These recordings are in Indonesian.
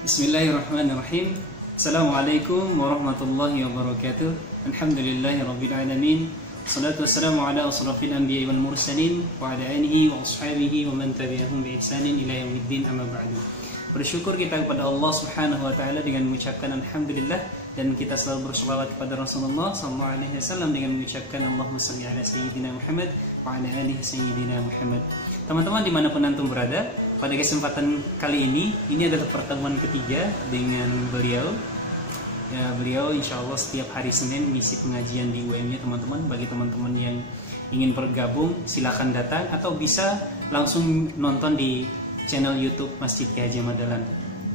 Bismillahirrahmanirrahim. Assalamualaikum warahmatullahi wabarakatuh. Alhamdulillahirabbil alamin. Salatu wassalamu ala asrafil anbiya'i wal mursalin wa ala alihi wa ashabihi wa man tabi'ahum bi ihsanin ila yaumiddin, amma ba'du. Bersyukur kita kepada Allah Subhanahu wa taala dengan mengucapkan alhamdulillah, dan kita selalu berselawat kepada Rasulullah sallallahu alaihi wasallam dengan mengucapkan Allahumma shalli ala sayyidina Muhammad wa ala alihi sayyidina Muhammad. Teman-teman dimanapun antum berada, pada kesempatan kali ini adalah pertemuan ketiga dengan beliau. Ya, beliau insya Allah setiap hari Senin mengisi pengajian di UM-nya teman-teman. Bagi teman-teman yang ingin bergabung, silakan datang atau bisa langsung nonton di channel YouTube Masjid Kiai Haji Ahmad Dahlan.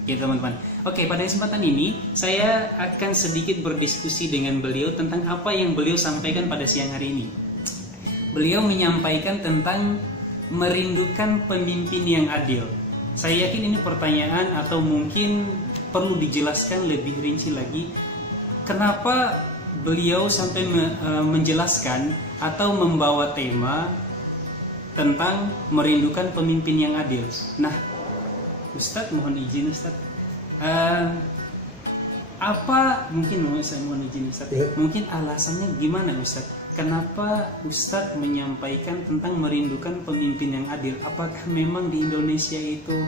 Ya teman-teman. Oke, pada kesempatan ini saya akan sedikit berdiskusi dengan beliau tentang apa yang beliau sampaikan pada siang hari ini. Beliau menyampaikan tentang merindukan pemimpin yang adil. Saya yakin ini pertanyaan atau mungkin perlu dijelaskan lebih rinci lagi. Kenapa beliau sampai menjelaskan atau membawa tema tentang merindukan pemimpin yang adil? Nah, Ustadz, mohon izin Ustadz, apa mungkin saya mohon izin Ustadz, mungkin alasannya gimana Ustadz? Kenapa Ustadz menyampaikan tentang merindukan pemimpin yang adil? Apakah memang di Indonesia itu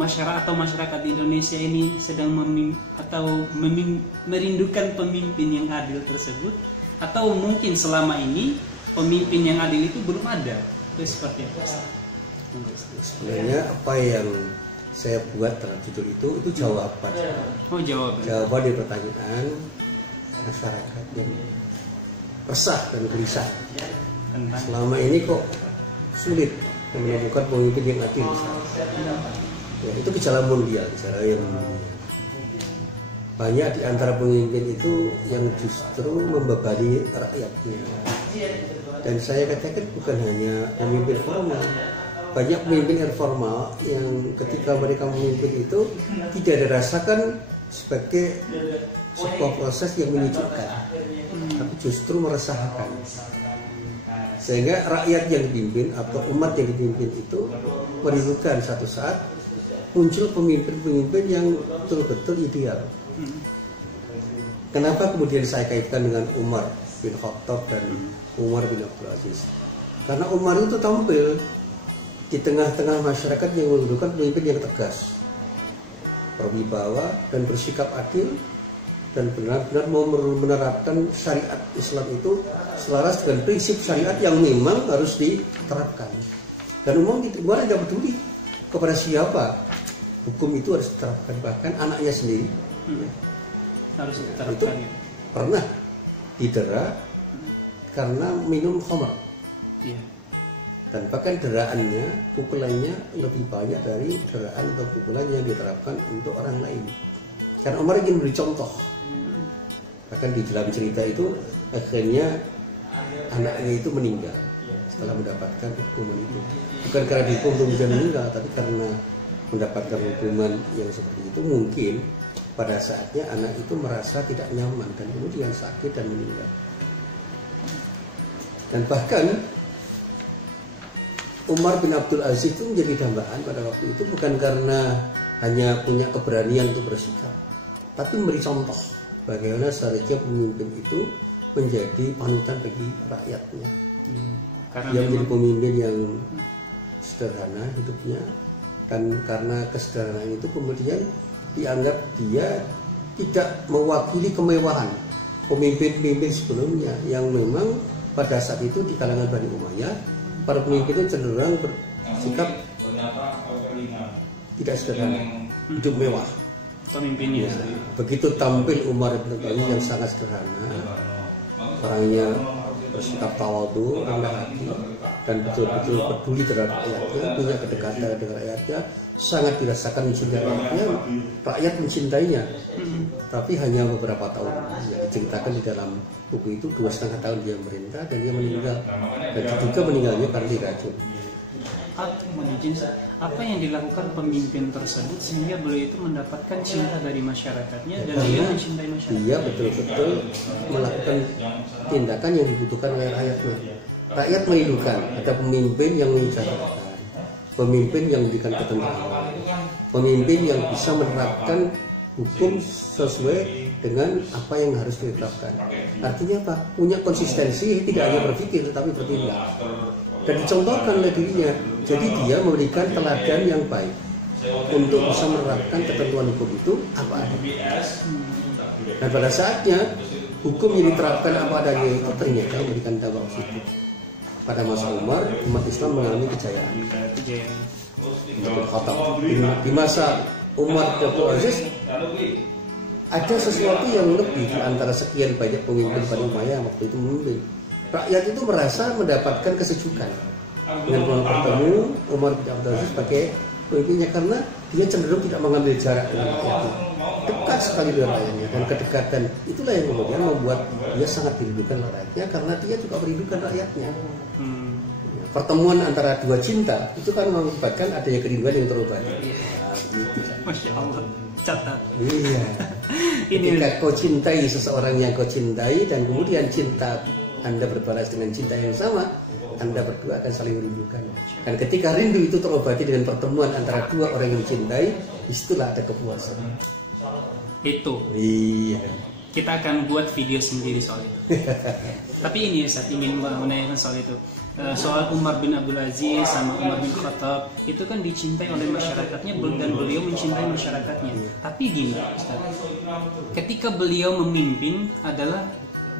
masyarakat di Indonesia ini sedang merindukan pemimpin yang adil tersebut? Atau mungkin selama ini pemimpin yang adil itu belum ada? Itu seperti apa? Sebenarnya apa yang saya buat terhadap judul itu jawaban. Oh, jawaban. Jawaban dari pertanyaan masyarakat yang resah dan gelisah. Selama ini kok sulit menemukan pemimpin yang adil. Ya, itu gejala mundial, gejala yang banyak di antara pemimpin itu yang justru membebani rakyatnya. Dan saya katakan bukan hanya pemimpin formal, banyak pemimpin informal yang ketika mereka memimpin itu tidak dirasakan sebagai sebuah proses yang menyejukkan, tapi justru meresahkan. Sehingga rakyat yang dipimpin atau umat yang dipimpin itu merindukan satu saat muncul pemimpin-pemimpin yang betul-betul ideal. Kenapa kemudian saya kaitkan dengan Umar bin Khattab dan Umar bin Abdul Aziz? Karena Umar itu tampil di tengah-tengah masyarakat yang membutuhkan pemimpin yang tegas, berwibawa dan bersikap adil, dan benar-benar mau menerapkan syariat Islam itu selaras dengan prinsip syariat yang memang harus diterapkan. Dan Umar tidak peduli kepada siapa, hukum itu harus diterapkan, bahkan anaknya sendiri harus diterapkan. Itu pernah didera karena minum khamar. Iya. Dan bahkan deraannya, pukulannya lebih banyak dari deraan atau pukulan yang diterapkan untuk orang lain. Karena Umar ingin beri contoh. Bahkan di dalam cerita itu akhirnya anaknya itu meninggal setelah mendapatkan hukuman itu. Bukan karena dihukum kemudian meninggal, tapi karena mendapatkan hukuman yang seperti itu. Mungkin pada saatnya anak itu merasa tidak nyaman dan kemudian sakit dan meninggal. Dan bahkan Umar bin Abdul Aziz itu menjadi dambaan pada waktu itu bukan karena hanya punya keberanian untuk bersikap, tapi memberi contoh bagaimana seharusnya pemimpin itu menjadi panutan bagi rakyatnya. Dia menjadi pemimpin yang sederhana hidupnya, dan karena kesederhanaan itu kemudian dianggap dia tidak mewakili kemewahan pemimpin-pemimpin sebelumnya yang memang pada saat itu di kalangan Bani Umayyah para pemimpin itu cenderung bersikap tidak sederhana, hidup mewah. Pemimpinnya begitu tampil Umar bin Khattab yang sangat sederhana, orangnya bersikap tawadhu, rendah hati, dan betul-betul peduli terhadap rakyatnya, punya kedekatan dengan rakyatnya, sangat dirasakan mencintai rakyatnya, rakyat mencintainya. Tapi hanya beberapa tahun, ya, diceritakan di dalam buku itu 2,5 tahun dia merintah dan dia meninggal, dan juga meninggalnya karena diracun. Apa yang dilakukan pemimpin tersebut sehingga beliau itu mendapatkan cinta dari masyarakatnya dan dia mencintai masyarakat? Dia betul-betul melakukan tindakan yang dibutuhkan oleh rakyatnya. Rakyat merindukan ada pemimpin yang menyejahterakan, pemimpin yang memberikan ketentraman, pemimpin yang bisa menerapkan hukum sesuai dengan apa yang harus diterapkan. Artinya apa? Punya konsistensi, tidak hanya berpikir tetapi bertindak. Dan dicontohkan oleh dirinya. Jadi dia memberikan teladan yang baik untuk bisa menerapkan ketentuan hukum itu apa adanya. Dan pada saatnya hukum yang diterapkan apa adanya itu ternyata memberikan dampak positif. Pada masa Umar, umat Islam mengalami kejayaan. Di masa Umar bin Abdul Aziz ada sesuatu yang lebih di antara sekian banyak pemimpin Bani Umayyah waktu itu memimpin. Rakyat itu merasa mendapatkan kesejukan dengan bertemu Umar bin Abdul Aziz sebagai pemimpinnya, karena dia cenderung tidak mengambil jarak dengan rakyatnya, dekat sekali dengan rakyatnya, dan kedekatan itulah yang kemudian membuat dia sangat dirindukan rakyatnya karena dia juga merindukan rakyatnya. Pertemuan antara dua cinta itu kan mengakibatkan adanya kerinduan yang terobati. Masya Allah, catat. Iya. Ketika kau cintai seseorang yang kau cintai dan kemudian cinta Anda berbalas dengan cinta yang sama, Anda berdua akan saling merindukan. Dan ketika rindu itu terobati dengan pertemuan antara dua orang yang cintai, disitulah ada kepuasan. Itu. Iya. Kita akan buat video sendiri soal itu. Tapi ini Ustaz ingin menanyakan soal itu. Soal Umar bin Abdul Aziz sama Umar bin Khattab itu kan dicintai oleh masyarakatnya dan beliau mencintai masyarakatnya. Tapi gini Ustaz, ketika beliau memimpin adalah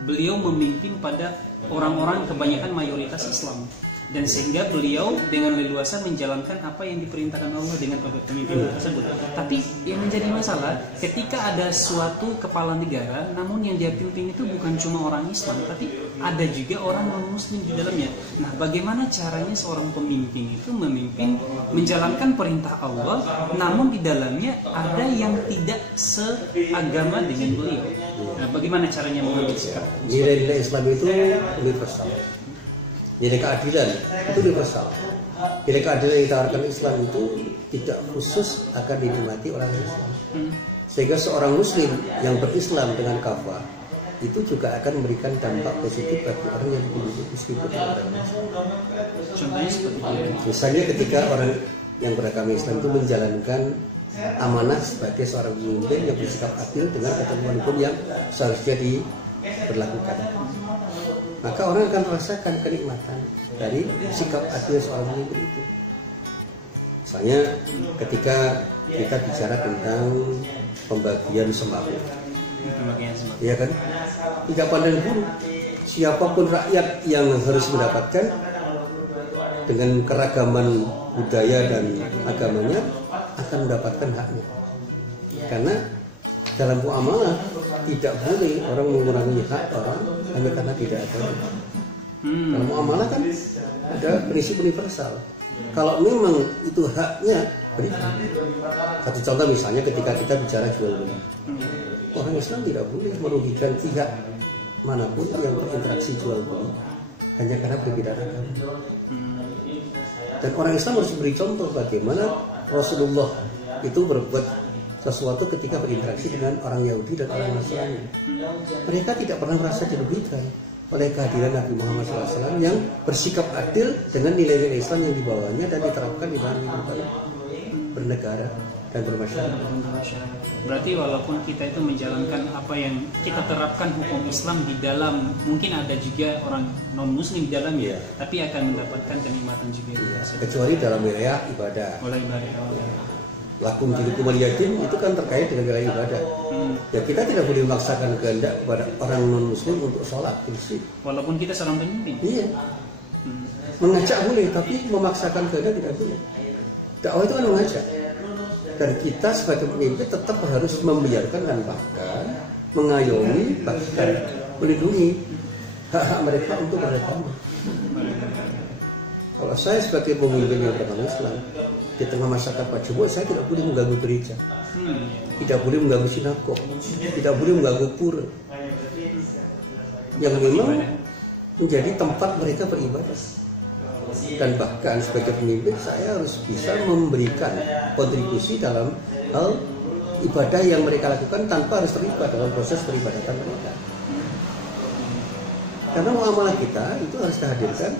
beliau memimpin pada orang-orang kebanyakan mayoritas Islam, dan sehingga beliau dengan leluasa menjalankan apa yang diperintahkan Allah dengan pemimpin tersebut. Tapi yang menjadi masalah ketika ada suatu kepala negara, namun yang dia pimpin itu bukan cuma orang Islam, tapi ada juga orang non-Muslim di dalamnya. Nah, bagaimana caranya seorang pemimpin itu memimpin menjalankan perintah Allah, namun di dalamnya ada yang tidak seagama dengan beliau? Nah, bagaimana caranya mengambil sikap? Nilai-nilai Islam itu universal. Nilai keadilan itu universal. Nilai keadilan yang ditawarkan Islam itu tidak khusus akan dinikmati orang Islam. Sehingga seorang Muslim yang berislam dengan kafah itu juga akan memberikan dampak positif bagi orang yang dipilih meskipun tidak Islam. Contohnya seperti itu. Misalnya ketika orang yang beragama Islam itu menjalankan amanah sebagai seorang pemimpin yang bersikap adil dengan ketentuan hukum yang seharusnya diberlakukan, maka orang akan merasakan kenikmatan dari sikap adil seorang pemimpin itu. Misalnya ketika kita bicara tentang pembagian sembako, ya kan, tidak pandang bulu, siapapun rakyat yang harus mendapatkan dengan keragaman budaya dan agamanya akan mendapatkan haknya. Karena dalam muamalah tidak boleh orang mengurangi hak orang hanya karena tidak ada. Dalam muamalah kan ada prinsip universal. Kalau memang itu haknya, berikan. Satu contoh misalnya ketika kita bicara jual beli, orang Islam tidak boleh merugikan pihak manapun yang berinteraksi jual beli hanya karena berbeda agama. Dan orang Islam harus beri contoh bagaimana Rasulullah itu berbuat sesuatu ketika berinteraksi dengan orang Yahudi dan orang Nasrani. Mereka tidak pernah merasa dirugikan oleh kehadiran Nabi Muhammad SAW yang bersikap adil dengan nilai-nilai Islam yang dibawanya dan diterapkan di dalam kehidupan bernegara dan bermasyarakat. Berarti walaupun kita itu menjalankan apa yang kita terapkan hukum Islam di dalam, mungkin ada juga orang non Muslim di dalamnya, tapi akan mendapatkan kenikmatan juga. Kecuali dalam wilayah ibadah. Lakum dinukum al-yatim itu kan terkait dengan wilayah ibadah. Ya kita tidak boleh memaksakan kehendak kepada orang non Muslim untuk sholat prinsip. Walaupun kita seorang pemimpin. Iya. Mengajak boleh, tapi memaksakan kehendak tidak boleh. Dakwah itu kan mengajak. Dan kita sebagai pemimpin tetap harus membiarkan dan bahkan mengayomi, bahkan melindungi hak-hak mereka untuk beragama. Kalau saya sebagai pemimpin yang beragama Islam di tengah masyarakat Pak Jokowi, saya tidak boleh mengganggu gereja, tidak boleh mengganggu sinagog, tidak boleh mengganggu pura yang memang menjadi tempat mereka beribadah. Dan bahkan sebagai pemimpin saya harus bisa memberikan kontribusi dalam hal ibadah yang mereka lakukan tanpa harus terlibat dalam proses peribadatan mereka. Karena muamalah kita itu harus dihadirkan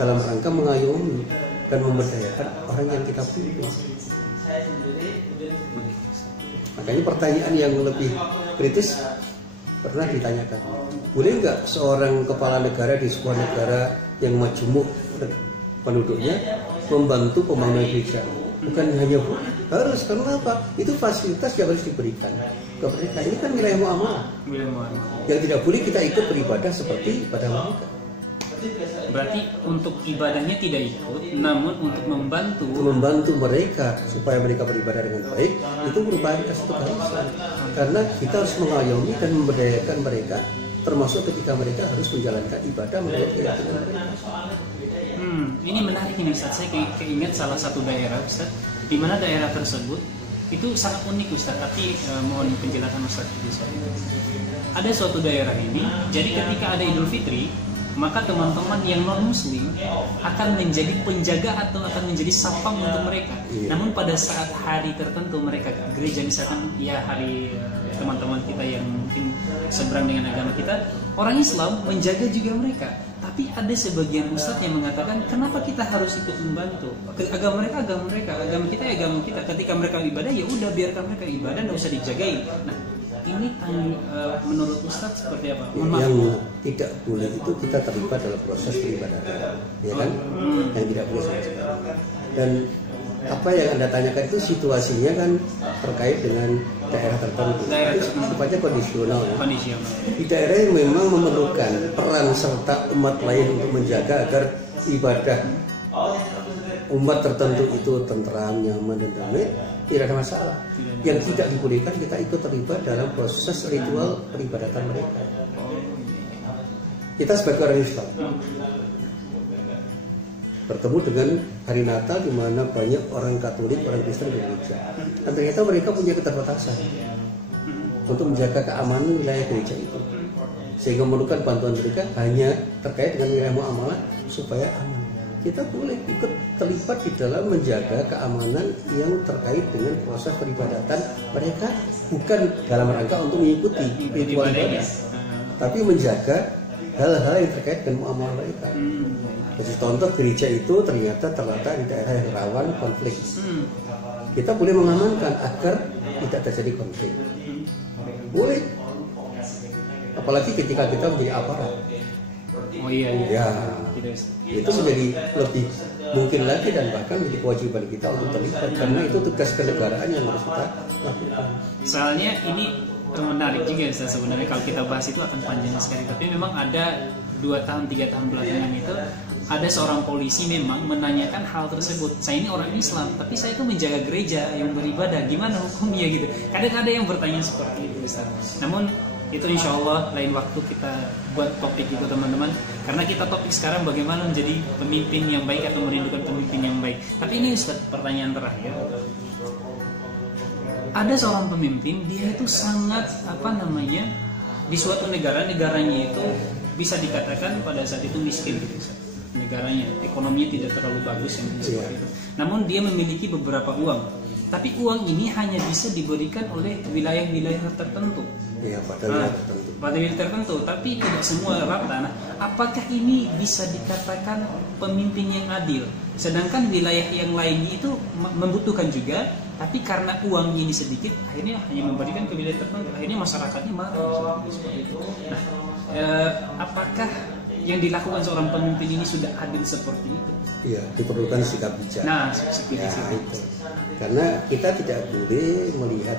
dalam rangka mengayomi dan memberdayakan orang yang kita pimpin. Makanya pertanyaan yang lebih kritis pernah ditanyakan, boleh nggak seorang kepala negara di sebuah negara yang majemuk penduduknya membantu pembangunan gereja? Bukan hanya harus, karena apa? Itu fasilitas yang harus diberikan ke mereka. Ini kan wilayah muamalah. Yang tidak boleh kita ikut beribadah seperti pada mereka. Berarti untuk ibadahnya tidak ikut, namun untuk membantu mereka supaya mereka beribadah dengan baik, itu merupakan satu keharusan. Karena kita harus mengayomi dan memberdayakan mereka, termasuk ketika mereka harus menjalankan ibadah menurut keyakinan mereka. Ini menarik ini Ustaz. Saya keinget salah satu daerah Ustaz, di mana daerah tersebut itu sangat unik Ustaz. Tapi mohon penjelasan Ustaz di soal itu. Ada suatu daerah ini, jadi ketika ada Idul Fitri, maka teman-teman yang non Muslim akan menjadi penjaga atau akan menjadi sapam untuk mereka. Namun pada saat hari tertentu mereka ke gereja, misalkan ya hari teman-teman kita yang mungkin seberang dengan agama kita, orang Islam menjaga juga mereka. Tapi ada sebagian ustadz yang mengatakan, kenapa kita harus ikut membantu? Agama mereka, agama kita ya agama kita. Ketika mereka ibadah, ya udah biarkan mereka ibadah, nggak usah dijagain. Nah, ini menurut ustadz seperti apa? Yang tidak boleh itu kita terlibat dalam proses peribadatan, ya kan? Yang tidak boleh sama sekali. Dan apa yang Anda tanyakan itu situasinya kan terkait dengan daerah tertentu. Itu sifatnya kondisional. Ya. Di daerah yang memang memerlukan peran serta umat lain untuk menjaga agar ibadah umat tertentu itu tentram, nyaman dan damai, tidak ada masalah. Yang tidak dibolehkan kita ikut terlibat dalam proses ritual peribadatan mereka. Kita sebagai orang Islam bertemu dengan hari Natal di mana banyak orang Katolik, orang Kristen di gereja. Dan ternyata mereka punya keterbatasan untuk menjaga keamanan wilayah gereja itu. Sehingga memerlukan bantuan mereka hanya terkait dengan wilayah muamalah supaya aman. Kita boleh ikut terlibat di dalam menjaga keamanan yang terkait dengan proses peribadatan mereka, bukan dalam rangka untuk mengikuti ritual ibadah, tapi menjaga hal-hal yang terkait dengan muamalah mereka. Jadi contoh gereja itu ternyata terletak di daerah yang rawan konflik. Kita boleh mengamankan agar tidak terjadi konflik. Boleh. Apalagi ketika kita menjadi aparat. Oh iya. Ya, itu menjadi lebih mungkin lagi dan bahkan menjadi kewajiban kita untuk terlibat karena itu tugas kenegaraan yang harus kita lakukan. Soalnya ini menarik juga sebenarnya kalau kita bahas itu akan panjang sekali. Tapi memang ada 2 tahun 3 tahun belakangan itu ada seorang polisi memang menanyakan hal tersebut. Saya ini orang Islam, tapi saya itu menjaga gereja yang beribadah. Gimana hukumnya gitu? Kadang ada yang bertanya seperti itu, Ustaz. Namun itu insya Allah lain waktu kita buat topik itu teman-teman. Karena kita topik sekarang bagaimana menjadi pemimpin yang baik atau merindukan pemimpin yang baik. Tapi ini Ustaz, pertanyaan terakhir. Ada seorang pemimpin, dia itu sangat di suatu negaranya itu bisa dikatakan pada saat itu miskin gitu Ustaz. Negaranya, ekonominya tidak terlalu bagus yang seperti itu. Namun dia memiliki beberapa uang, tapi uang ini hanya bisa diberikan oleh wilayah-wilayah tertentu. Ya, pada wilayah tertentu, tapi tidak semua rata. Nah, apakah ini bisa dikatakan pemimpin yang adil? Sedangkan wilayah yang lainnya itu membutuhkan juga, tapi karena uang ini sedikit, akhirnya hanya memberikan ke wilayah tertentu. Akhirnya masyarakatnya marah seperti itu. Nah, apakah yang dilakukan seorang pemimpin ini sudah adil seperti itu? Iya, diperlukan sikap bijak. Nah, seperti itu. Karena kita tidak boleh melihat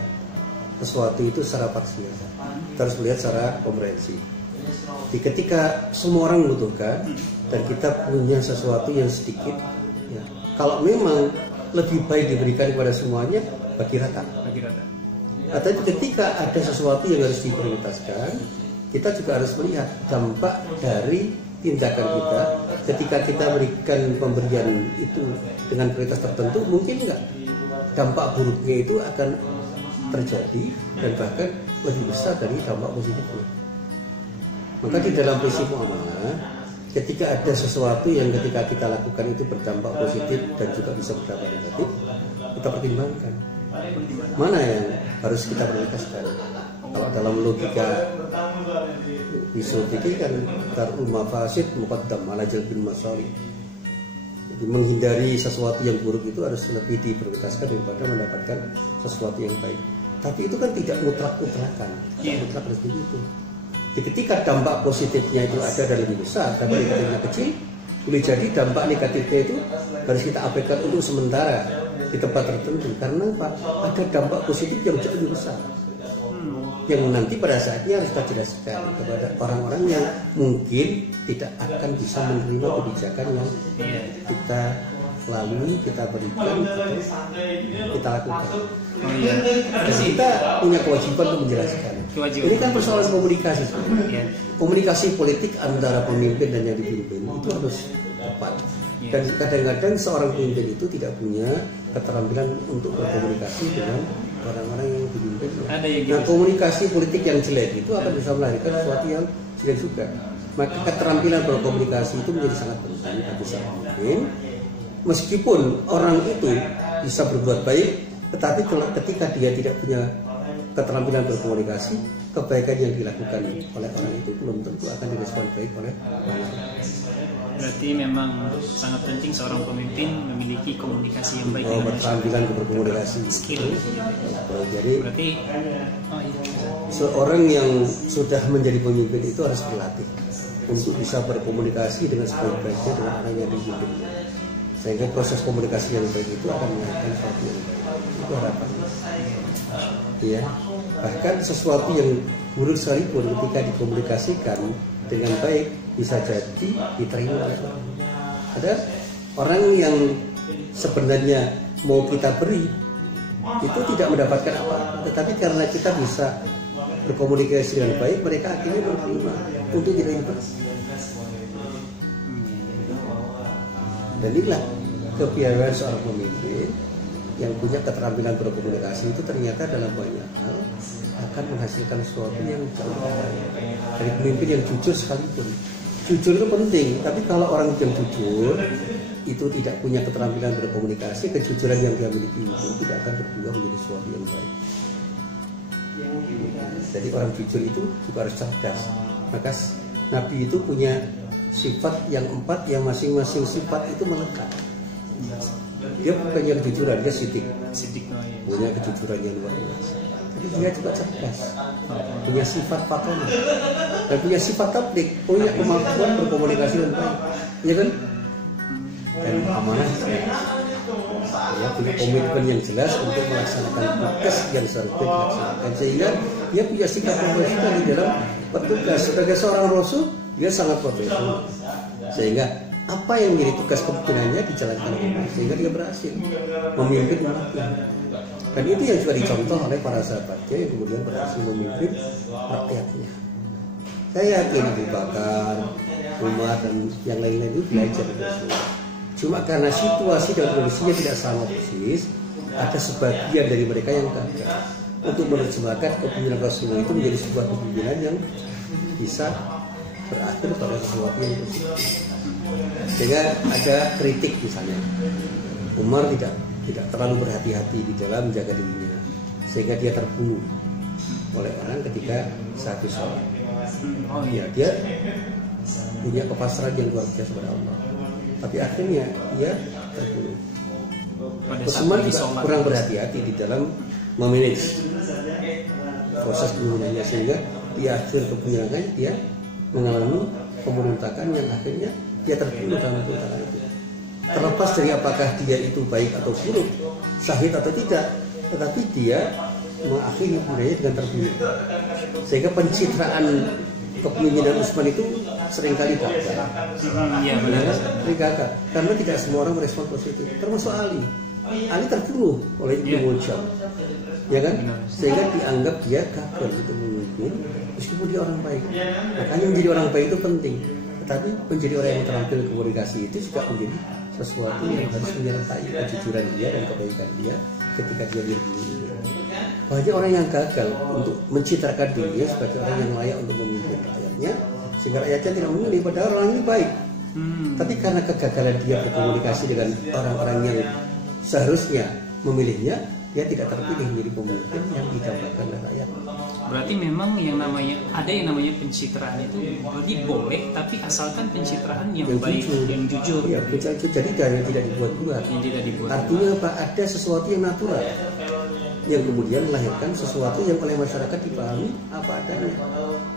sesuatu itu secara parsial. Kita harus melihat secara komprehensif. Ketika semua orang membutuhkan dan kita punya sesuatu yang sedikit, ya, kalau memang lebih baik diberikan kepada semuanya, bagi rata. Atau ketika ada sesuatu yang harus diprioritaskan, kita juga harus melihat dampak dari tindakan kita. Ketika kita berikan pemberian itu dengan prioritas tertentu, mungkin enggak dampak buruknya itu akan terjadi dan bahkan lebih besar dari dampak positifnya. Maka di dalam prinsip muamalah, ketika ada sesuatu yang ketika kita lakukan itu berdampak positif dan juga bisa berdampak negatif, kita pertimbangkan mana yang harus kita prioritaskan. Kalau dalam logika usul fikih kan darul mafasid muqaddam ala jalbil masalih. Jadi menghindari sesuatu yang buruk itu harus lebih diprioritaskan daripada mendapatkan sesuatu yang baik. Tapi itu kan tidak mutlak-mutlakan, mutlak seperti itu. Ketika dampak positifnya itu ada dan lebih besar, dampak negatifnya kecil, boleh jadi dampak negatifnya itu harus kita abaikan untuk sementara di tempat tertentu. Karena apa? Ada dampak positif yang jauh lebih besar, yang nanti pada saatnya harus kita jelaskan kepada orang-orang yang mungkin tidak akan bisa menerima kebijakan yang kita lalui, kita berikan, kita lakukan. Dan kita punya kewajiban untuk menjelaskan. Ini kan persoalan komunikasi. Komunikasi politik antara pemimpin dan yang dipimpin itu harus tepat. Dan kadang-kadang seorang pemimpin itu tidak punya keterampilan untuk berkomunikasi dengan orang-orang yang dipimpin. Nah, komunikasi politik yang jelek itu akan bisa melahirkan sesuatu yang jelek juga. Maka keterampilan berkomunikasi itu menjadi sangat penting bagi seorang pemimpin. Meskipun orang itu bisa berbuat baik, tetapi ketika dia tidak punya keterampilan berkomunikasi, kebaikan yang dilakukan oleh orang itu belum tentu akan direspon baik oleh orang. Berarti memang sangat penting seorang pemimpin memiliki komunikasi yang baik. Keterampilan berkomunikasi. Skill. Jadi berarti seorang yang sudah menjadi pemimpin itu harus berlatih untuk bisa berkomunikasi dengan sebaik-baiknya dengan orang yang dipimpin. Sehingga proses komunikasi yang baik itu akan melahirkan sesuatu yang baik. Itu harapannya. Ya, bahkan sesuatu yang buruk sekalipun ketika dikomunikasikan dengan baik bisa jadi diterima oleh orang. Ada orang yang sebenarnya mau kita beri itu tidak mendapatkan apa, tetapi karena kita bisa berkomunikasi dengan baik, mereka akhirnya menerima untuk diterima. Dan inilah kepiawaian seorang pemimpin yang punya keterampilan berkomunikasi itu ternyata dalam banyak hal akan menghasilkan sesuatu yang jauh lebih baik. Dari pemimpin yang jujur sekalipun. Jujur itu penting, tapi kalau orang yang jujur itu tidak punya keterampilan berkomunikasi, kejujuran yang dia miliki itu tidak akan berbuah menjadi sesuatu yang baik. Jadi orang jujur itu juga harus cerdas. Maka Nabi itu punya sifat yang 4 yang masing-masing sifat itu melekat. Dia bukannya kejujuran, dia sidik, punya kejujuran yang luar biasa. Tapi dia juga cerdas, punya sifat patona, dan punya sifat tablik, punya kemampuan berkomunikasi dengan baik, ya kan? Dan amanah, ya punya komitmen yang jelas untuk melaksanakan tugas yang seharusnya dilaksanakan, sehingga dia punya sikap profesional di dalam bertugas. Sebagai seorang rasul, dia sangat profesional, sehingga apa yang menjadi tugas kepimpinannya dijalankan dengan baik, sehingga dia berhasil memimpin umatnya. Dan itu yang juga dicontoh oleh para sahabatnya yang kemudian berhasil memimpin rakyatnya. Saya yakin Abu Bakar, Umar dan yang lain-lain itu belajar dari Rasulullah. Cuma karena situasi dan kondisinya tidak sama persis, ada sebagian dari mereka yang gagal untuk menerjemahkan kepemimpinan Rasulullah itu menjadi sebuah kepemimpinan yang bisa berakhir pada sesuatu yang positif. Sehingga ada kritik misalnya, Umar tidak terlalu berhati-hati di dalam menjaga dirinya, sehingga dia terbunuh oleh orang ketika satu sholat. Ya, dia punya kepasrahan yang luar biasa kepada Allah, tapi akhirnya dia terbunuh. Umar juga kurang berhati-hati di dalam memanage proses pembunuhannya, sehingga di akhir kepemimpinan dia mengalami pemberontakan yang akhirnya dia terbunuh dalam pemberontakan itu. Terlepas dari apakah dia itu baik atau buruk, syahid atau tidak, tetapi dia mengakhiri hidupnya dengan terbunuh. Sehingga pencitraan kepemimpinan Utsman itu seringkali gagal. Sering gagal karena tidak semua orang merespon positif, termasuk Ali. Ali terbunuh oleh Ibnu Muljam, ya kan? Sehingga dianggap dia gagal itu memimpin, meskipun dia orang baik. Makanya menjadi orang baik itu penting. Tetapi menjadi orang yang terampil komunikasi itu juga menjadi sesuatu yang harus menyertai kejujuran dia dan kebaikan dia ketika dia diri. Banyak orang yang gagal untuk mencitrakan dirinya sebagai orang yang layak untuk memimpin rakyatnya, sehingga rakyatnya tidak memilih, padahal orang ini baik. Tapi karena kegagalan dia berkomunikasi dengan orang-orang yang seharusnya memilihnya, dia tidak terpilih menjadi pemimpin yang didambakan oleh rakyat. Berarti memang yang namanya pencitraan itu berarti boleh, tapi asalkan pencitraan yang baik, yang jujur. Ya, jadi dari tidak dibuat-buat. Yang tidak dibuat. Artinya apa? Ada sesuatu yang natural. yang kemudian melahirkan sesuatu yang oleh masyarakat dipahami apa adanya.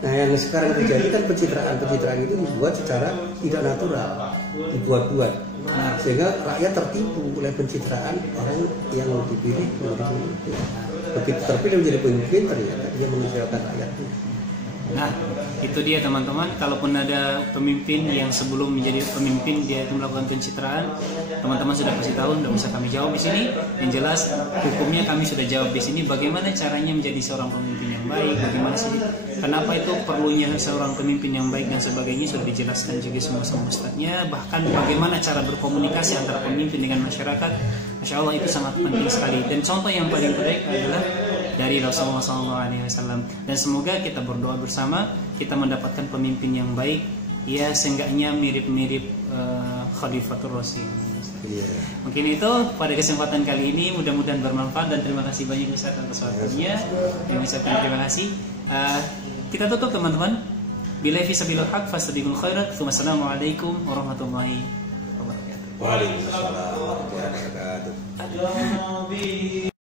Nah, yang sekarang terjadi kan pencitraan itu dibuat secara tidak natural, dibuat-buat, sehingga rakyat tertipu oleh pencitraan orang yang dipilih menjadi pemimpin. Begitu terpilih menjadi pemimpin, ternyata dia mengecewakan rakyatnya. Nah, itu dia teman-teman. Kalaupun ada pemimpin yang sebelum menjadi pemimpin dia itu melakukan pencitraan, teman-teman sudah kasih tahu, tidak usah kami jawab di sini. Yang jelas hukumnya kami sudah jawab di sini. Bagaimana caranya menjadi seorang pemimpin yang baik? Bagaimana sih? Kenapa itu perlunya seorang pemimpin yang baik dan sebagainya sudah dijelaskan juga semua sama ustadznya. Bahkan bagaimana cara berkomunikasi antara pemimpin dengan masyarakat. Masya Allah itu sangat penting sekali. Dan contoh yang paling baik adalah dari Rasulullah SAW. Dan semoga kita berdoa bersama kita mendapatkan pemimpin yang baik, ya seenggaknya mirip-mirip Khalifatul Rasul. Mungkin itu pada kesempatan kali ini, mudah-mudahan bermanfaat dan terima kasih banyak Ustaz atas waktunya. Terima kasih. Kita tutup teman-teman. Billahi fisabilil haq fastabiqul khairat. Wassalamualaikum warahmatullahi wabarakatuh. Waalaikumsalam warahmatullahi wabarakatuh.